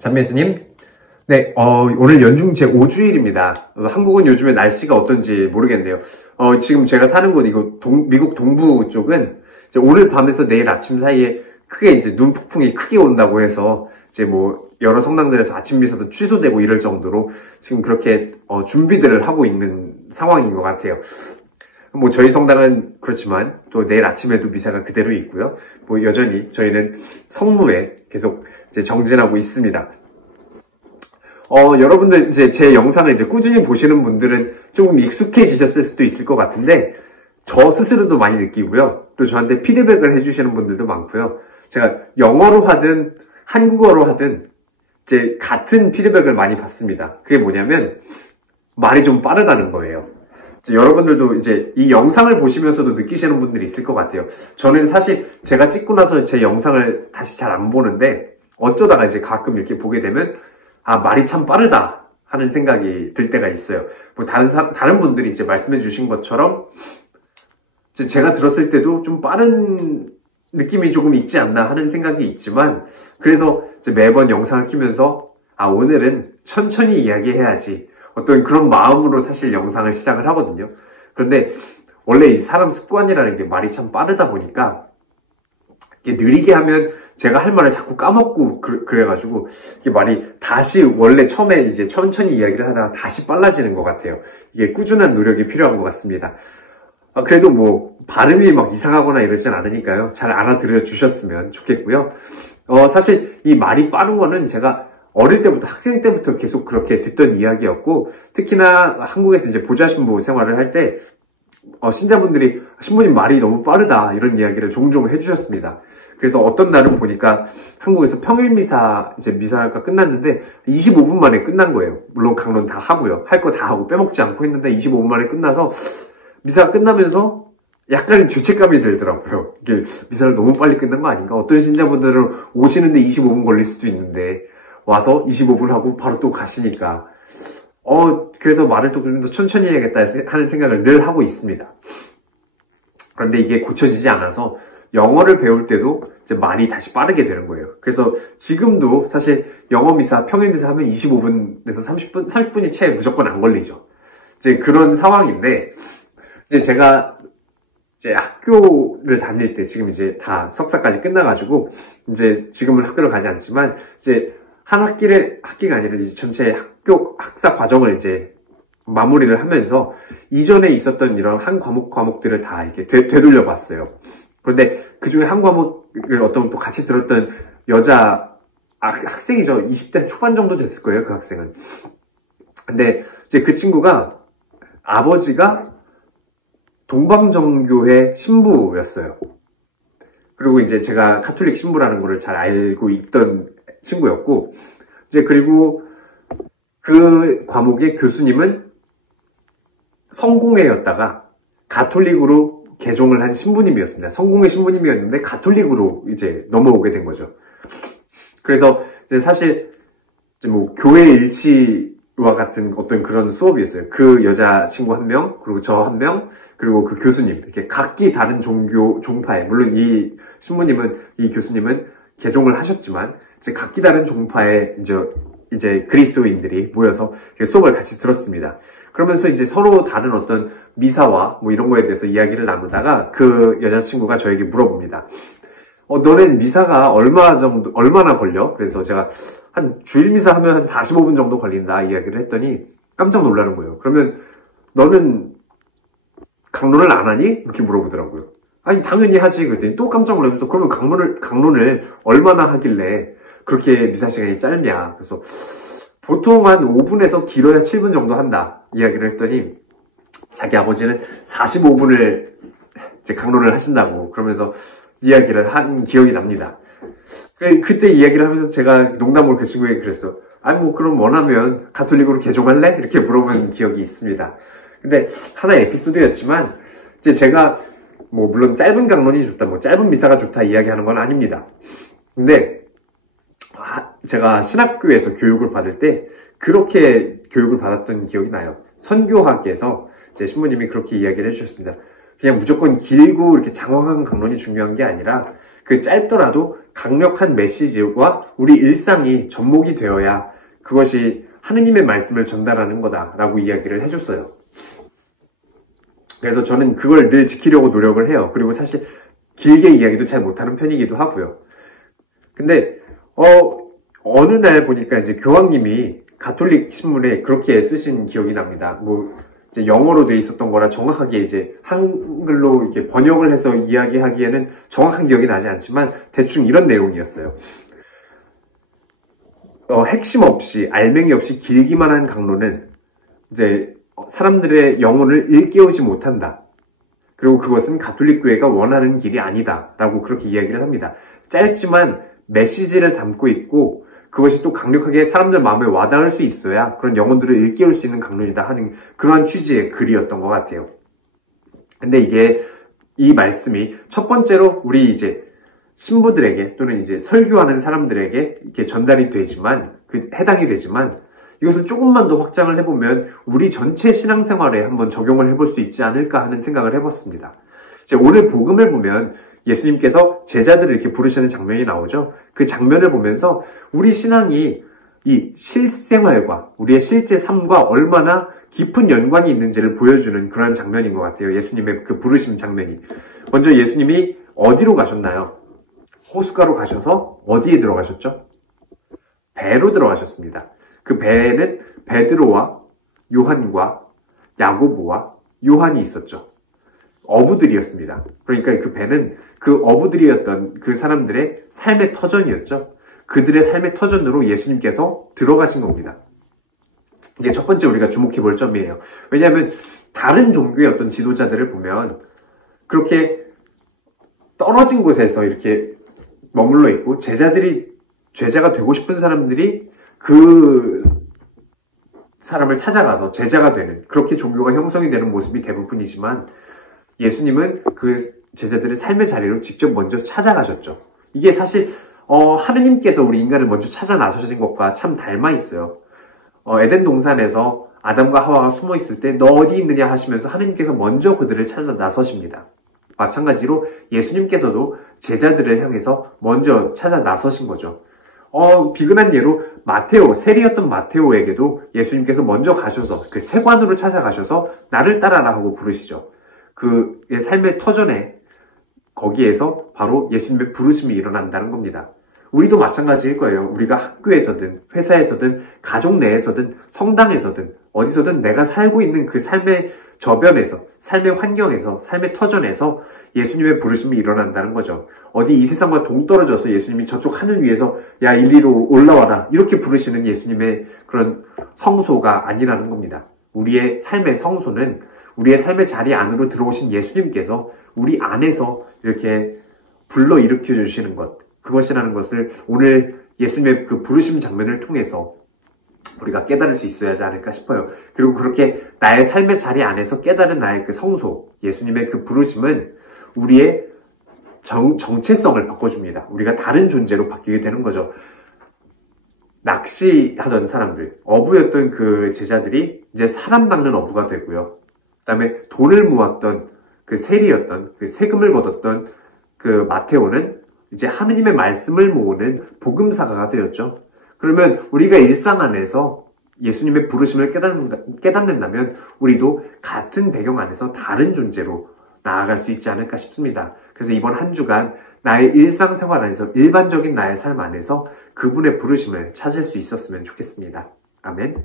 잠매수님, 네, 오늘 연중 제 5주일입니다. 한국은 요즘에 날씨가 어떤지 모르겠네요. 지금 제가 사는 곳, 미국 동부 쪽은 이제 오늘 밤에서 내일 아침 사이에 크게 이제 눈 폭풍이 크게 온다고 해서 이제 뭐 여러 성당들에서 아침 미사도 취소되고 이럴 정도로 지금 그렇게 준비들을 하고 있는 상황인 것 같아요. 뭐 저희 성당은 그렇지만 또 내일 아침에도 미사가 그대로 있고요. 뭐 여전히 저희는 성무에 계속 이제 정진하고 있습니다. 여러분들 이제 제 영상을 이제 꾸준히 보시는 분들은 조금 익숙해지셨을 수도 있을 것 같은데 저 스스로도 많이 느끼고요. 또 저한테 피드백을 해주시는 분들도 많고요. 제가 영어로 하든 한국어로 하든 이제 같은 피드백을 많이 받습니다. 그게 뭐냐면 말이 좀 빠르다는 거예요. 여러분들도 이제 이 영상을 보시면서도 느끼시는 분들이 있을 것 같아요. 저는 사실 제가 찍고 나서 제 영상을 다시 잘 안 보는데 어쩌다가 이제 가끔 이렇게 보게 되면 아, 말이 참 빠르다 하는 생각이 들 때가 있어요. 뭐 다른 분들이 이제 말씀해 주신 것처럼 제가 들었을 때도 좀 빠른 느낌이 조금 있지 않나 하는 생각이 있지만 그래서 이제 매번 영상을 키면서 아, 오늘은 천천히 이야기해야지 어떤 그런 마음으로 사실 영상을 시작을 하거든요. 그런데 원래 이 사람 습관이라는 게 말이 참 빠르다 보니까 이게 느리게 하면 제가 할 말을 자꾸 까먹고 그래가지고 이게 말이 다시 원래 처음에 이제 천천히 이야기를 하다가 다시 빨라지는 것 같아요. 이게 꾸준한 노력이 필요한 것 같습니다. 그래도 뭐 발음이 막 이상하거나 이러진 않으니까요. 잘 알아들어 주셨으면 좋겠고요. 사실 이 말이 빠른 거는 제가 어릴 때부터 학생 때부터 계속 그렇게 듣던 이야기였고 특히나 한국에서 이제 보좌신부 생활을 할 때 신자분들이 신부님 말이 너무 빠르다 이런 이야기를 종종 해주셨습니다. 그래서 어떤 날은 보니까 한국에서 평일 미사 이제 미사가 끝났는데 25분 만에 끝난 거예요. 물론 강론 다 하고요. 할 거 다 하고 빼먹지 않고 했는데 25분 만에 끝나서 미사가 끝나면서 약간 죄책감이 들더라고요. 이게 미사를 너무 빨리 끝난 거 아닌가? 어떤 신자분들은 오시는데 25분 걸릴 수도 있는데 와서 25분 하고 바로 또 가시니까 그래서 말을 또 좀 더 천천히 해야겠다 하는 생각을 늘 하고 있습니다. 그런데 이게 고쳐지지 않아서 영어를 배울 때도 이제 말이 다시 빠르게 되는 거예요. 그래서 지금도 사실 영어 미사, 평일 미사 하면 25분에서 30분이 채 무조건 안 걸리죠. 이제 그런 상황인데 이제 제가 이제 학교를 다닐 때 지금 이제 다 석사까지 끝나가지고 이제 지금은 학교를 가지 않지만 이제 한 학기가 아니라 이제 전체 학사 과정을 이제 마무리를 하면서 이전에 있었던 이런 한 과목들을 다 이렇게 되돌려 봤어요. 그런데 그 중에 한 과목을 또 같이 들었던 여자 학생이죠. 20대 초반 정도 됐을 거예요, 그 학생은. 근데 이제 그 친구가 아버지가 동방정교회 신부였어요. 그리고 이제 제가 카톨릭 신부라는 거를 잘 알고 있던 친구였고, 이제 그리고 그 과목의 교수님은 성공회였다가 가톨릭으로 개종을 한 신부님이었습니다. 성공회 신부님이었는데 가톨릭으로 이제 넘어오게 된 거죠. 그래서 이제 사실 이제 뭐 교회 일치와 같은 어떤 그런 수업이었어요. 그 여자친구 한 명, 그리고 저 한 명, 그리고 그 교수님 이렇게 각기 다른 종파에 물론 이 신부님은 이 교수님은 개종을 하셨지만 이제 각기 다른 종파의 이제 그리스도인들이 모여서 수업을 같이 들었습니다. 그러면서 이제 서로 다른 어떤 미사와 뭐 이런 거에 대해서 이야기를 나누다가 그 여자친구가 저에게 물어봅니다. 너는 미사가 얼마나 걸려? 그래서 제가 한 주일 미사 하면 한 45분 정도 걸린다 이야기를 했더니 깜짝 놀라는 거예요. 그러면 너는 강론을 안 하니? 이렇게 물어보더라고요. 아니 당연히 하지. 그랬더니 또 깜짝 놀라면서 그러면 강론을 얼마나 하길래 그렇게 미사 시간이 짧냐? 그래서 보통 한 5분에서 길어야 7분 정도 한다 이야기를 했더니 자기 아버지는 45분을 이제 강론을 하신다고 그러면서 이야기를 한 기억이 납니다. 그때 이야기를 하면서 제가 농담으로 그 친구에게 그랬어. 아니 뭐 그럼 원하면 가톨릭으로 개종할래? 이렇게 물어본 기억이 있습니다. 근데 하나의 에피소드였지만 이제 제가 뭐 물론 짧은 강론이 좋다, 뭐 짧은 미사가 좋다 이야기하는 건 아닙니다. 근데 제가 신학교에서 교육을 받을 때 그렇게 교육을 받았던 기억이 나요. 선교학에서 제 신부님이 그렇게 이야기를 해주셨습니다. 그냥 무조건 길고 이렇게 장황한 강론이 중요한 게 아니라 그 짧더라도 강력한 메시지와 우리 일상이 접목이 되어야 그것이 하느님의 말씀을 전달하는 거다라고 이야기를 해줬어요. 그래서 저는 그걸 늘 지키려고 노력을 해요. 그리고 사실 길게 이야기도 잘 못하는 편이기도 하고요. 근데 어느 날 보니까 이제 교황님이 가톨릭 신문에 그렇게 쓰신 기억이 납니다. 뭐 이제 영어로 돼 있었던 거라 정확하게 이제 한글로 이렇게 번역을 해서 이야기하기에는 정확한 기억이 나지 않지만 대충 이런 내용이었어요. 핵심 없이 알맹이 없이 길기만 한 강론은 이제 사람들의 영혼을 일깨우지 못한다. 그리고 그것은 가톨릭 교회가 원하는 길이 아니다 라고 그렇게 이야기를 합니다. 짧지만 메시지를 담고 있고 그것이 또 강력하게 사람들 마음에 와닿을 수 있어야 그런 영혼들을 일깨울 수 있는 강론이다 하는 그러한 취지의 글이었던 것 같아요. 근데 이 말씀이 첫 번째로 우리 이제 신부들에게 또는 이제 설교하는 사람들에게 이렇게 전달이 되지만 해당이 되지만 이것을 조금만 더 확장을 해보면 우리 전체 신앙생활에 한번 적용을 해볼 수 있지 않을까 하는 생각을 해봤습니다. 오늘 복음을 보면 예수님께서 제자들을 이렇게 부르시는 장면이 나오죠. 그 장면을 보면서 우리 신앙이 이 실생활과 우리의 실제 삶과 얼마나 깊은 연관이 있는지를 보여주는 그런 장면인 것 같아요. 예수님의 그 부르심 장면이. 먼저 예수님이 어디로 가셨나요? 호숫가로 가셔서 어디에 들어가셨죠? 배로 들어가셨습니다. 그 배에는 베드로와 요한과 야고보와 요한이 있었죠. 어부들이었습니다. 그러니까 그 배는 그 어부들이었던 그 사람들의 삶의 터전이었죠. 그들의 삶의 터전으로 예수님께서 들어가신 겁니다. 이게 첫 번째 우리가 주목해 볼 점이에요. 왜냐하면 다른 종교의 어떤 지도자들을 보면 그렇게 떨어진 곳에서 이렇게 머물러 있고 제자가 되고 싶은 사람들이 그 사람을 찾아가서 제자가 되는 그렇게 종교가 형성이 되는 모습이 대부분이지만 예수님은 그 제자들의 삶의 자리로 직접 먼저 찾아가셨죠. 이게 사실 하느님께서 우리 인간을 먼저 찾아 나서신 것과 참 닮아 있어요. 에덴 동산에서 아담과 하와가 숨어 있을 때 너 어디 있느냐 하시면서 하느님께서 먼저 그들을 찾아 나서십니다. 마찬가지로 예수님께서도 제자들을 향해서 먼저 찾아 나서신 거죠. 비근한 예로 세리였던 마테오에게도 예수님께서 먼저 가셔서 그 세관으로 찾아가셔서 나를 따라라 하고 부르시죠. 그의 삶의 터전에 거기에서 바로 예수님의 부르심이 일어난다는 겁니다. 우리도 마찬가지일 거예요. 우리가 학교에서든 회사에서든 가족 내에서든 성당에서든 어디서든 내가 살고 있는 그 삶의 저변에서 삶의 환경에서 삶의 터전에서 예수님의 부르심이 일어난다는 거죠. 어디 이 세상과 동떨어져서 예수님이 저쪽 하늘 위에서 야 이리로 올라와라 이렇게 부르시는 예수님의 그런 성소가 아니라는 겁니다. 우리의 삶의 성소는 우리의 삶의 자리 안으로 들어오신 예수님께서 우리 안에서 이렇게 불러일으켜 주시는 것, 그것이라는 것을 오늘 예수님의 그 부르심 장면을 통해서 우리가 깨달을 수 있어야 하지 않을까 싶어요. 그리고 그렇게 나의 삶의 자리 안에서 깨달은 나의 그 성소, 예수님의 그 부르심은 우리의 정체성을 바꿔줍니다. 우리가 다른 존재로 바뀌게 되는 거죠. 낚시하던 사람들, 어부였던 그 제자들이 이제 사람 낚는 어부가 되고요. 그 다음에 돈을 모았던 그 세리였던, 그 세금을 걷었던 그 마테오는 이제 하느님의 말씀을 모으는 복음사가가 되었죠. 그러면 우리가 일상 안에서 예수님의 부르심을 깨닫는다면 우리도 같은 배경 안에서 다른 존재로 나아갈 수 있지 않을까 싶습니다. 그래서 이번 한 주간 나의 일상생활 안에서 일반적인 나의 삶 안에서 그분의 부르심을 찾을 수 있었으면 좋겠습니다. 아멘.